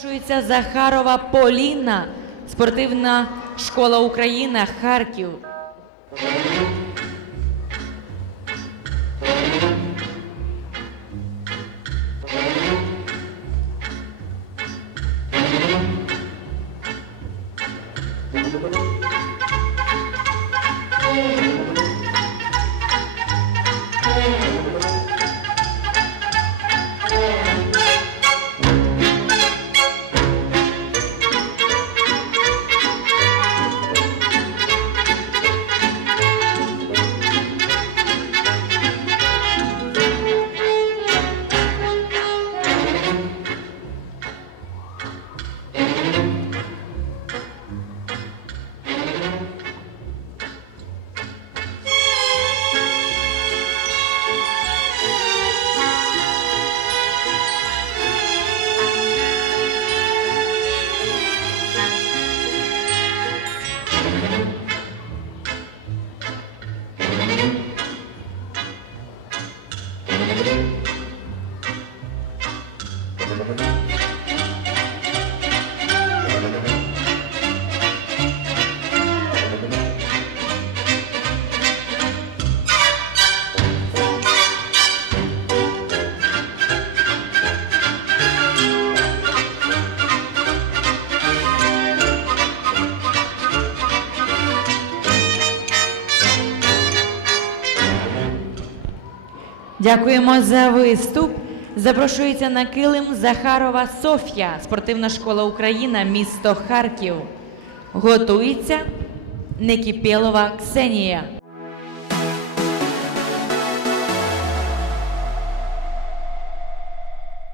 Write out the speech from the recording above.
Запрошується Захарова Поліна, спортивна школа Україна, Харків. Thank you. Дякуємо за виступ. Запрошується на килим Захарова Софія, спортивна школа Україна, місто Харків. Готується Некіпєлова Ксенія.